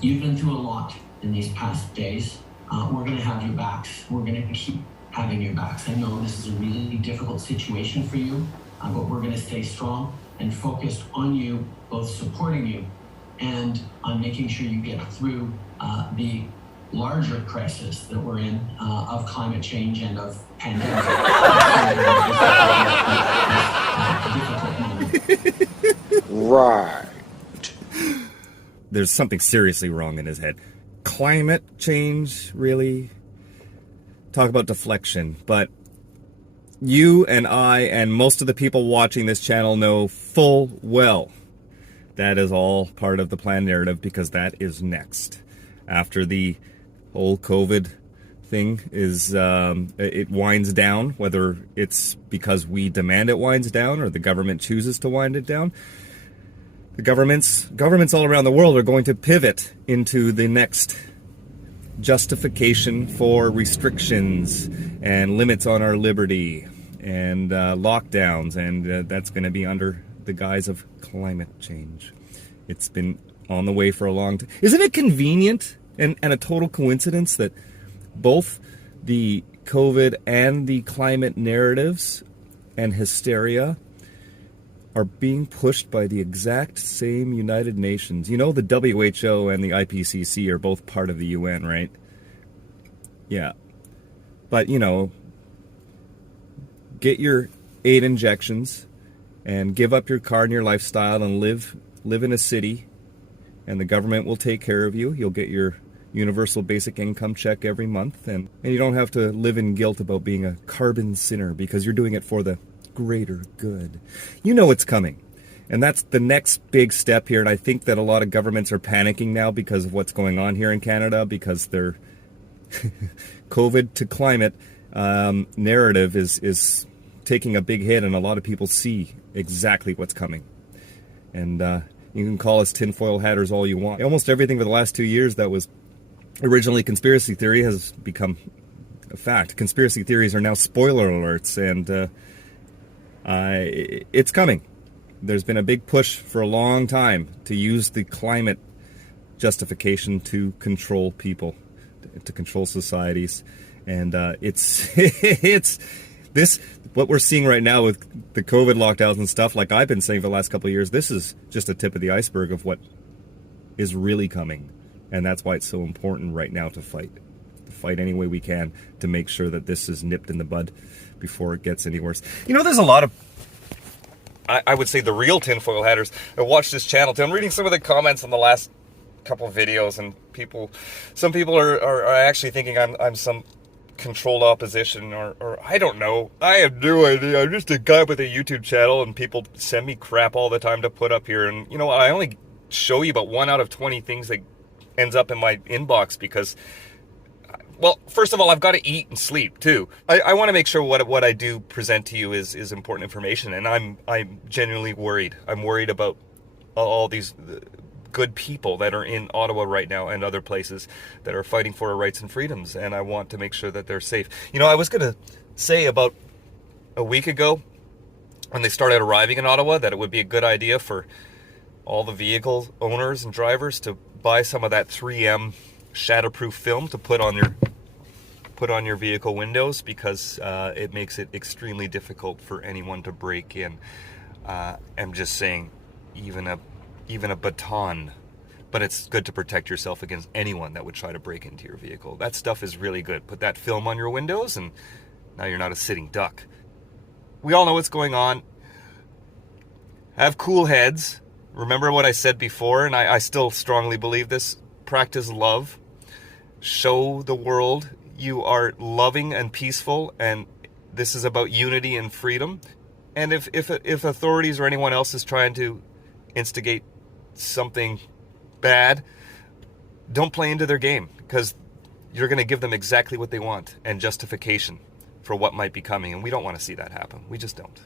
You've been through a lot in these past days. We're going to have your backs. We're going to keep having your backs. I know this is a really difficult situation for you, but we're going to stay strong and focused on you, both supporting you and on making sure you get through the larger crisis that we're in of climate change and of pandemic. Right. There's something seriously wrong in his head. Climate change, really? Talk about deflection. But you and I and most of the people watching this channel know full well that is all part of the planned narrative, because that is next. After the whole COVID thing is, it winds down, whether it's because we demand it winds down or the government chooses to wind it down. The governments all around the world are going to pivot into the next justification for restrictions and limits on our liberty and lockdowns, and that's going to be under the guise of climate change. It's been on the way for a long time. Isn't it convenient and a total coincidence that both the COVID and the climate narratives and hysteria are being pushed by the exact same United Nations? You know, the WHO and the IPCC are both part of the UN, right? Yeah. But, you know, get your 8 injections and give up your car and your lifestyle and live in a city, and the government will take care of you. You'll get your universal basic income check every month, and you don't have to live in guilt about being a carbon sinner because you're doing it for the greater good. You know it's coming. And that's the next big step here. And I think that a lot of governments are panicking now because of what's going on here in Canada, because their COVID to climate narrative is taking a big hit, and a lot of people see exactly what's coming. And you can call us tinfoil hatters all you want. Almost everything for the last 2 years that was originally conspiracy theory has become a fact. Conspiracy theories are now spoiler alerts, and it's coming. There's been a big push for a long time to use the climate justification to control people, to control societies, and it's what we're seeing right now with the COVID lockdowns and stuff. Like I've been saying for the last couple of years, this is just a tip of the iceberg of what is really coming, and that's why it's so important right now to fight any way we can to make sure that this is nipped in the bud before it gets any worse. You know, there's a lot of, I would say, the real tinfoil hatters that watch this channel too. I'm reading some of the comments on the last couple of videos, and some people are actually thinking I'm some controlled opposition, or I don't know. I have no idea. I'm just a guy with a YouTube channel, and people send me crap all the time to put up here. And you know, I only show you about 1 out of 20 things that ends up in my inbox because, well, first of all, I've got to eat and sleep too. I want to make sure what I do present to you is important information, and I'm genuinely worried. I'm worried about all these good people that are in Ottawa right now and other places that are fighting for our rights and freedoms, and I want to make sure that they're safe. You know, I was going to say about a week ago when they started arriving in Ottawa that it would be a good idea for all the vehicle owners and drivers to buy some of that 3M shatterproof film to put on your vehicle windows, because it makes it extremely difficult for anyone to break in. I'm just saying, even a baton, but it's good to protect yourself against anyone that would try to break into your vehicle. That stuff is really good. Put that film on your windows, and now you're not a sitting duck. We all know what's going on. Have cool heads. Remember what I said before, and I still strongly believe this. Practice love. Show the world you are loving and peaceful, and this is about unity and freedom. And if authorities or anyone else is trying to instigate something bad, don't play into their game, because you're going to give them exactly what they want and justification for what might be coming, and we don't want to see that happen. We just don't.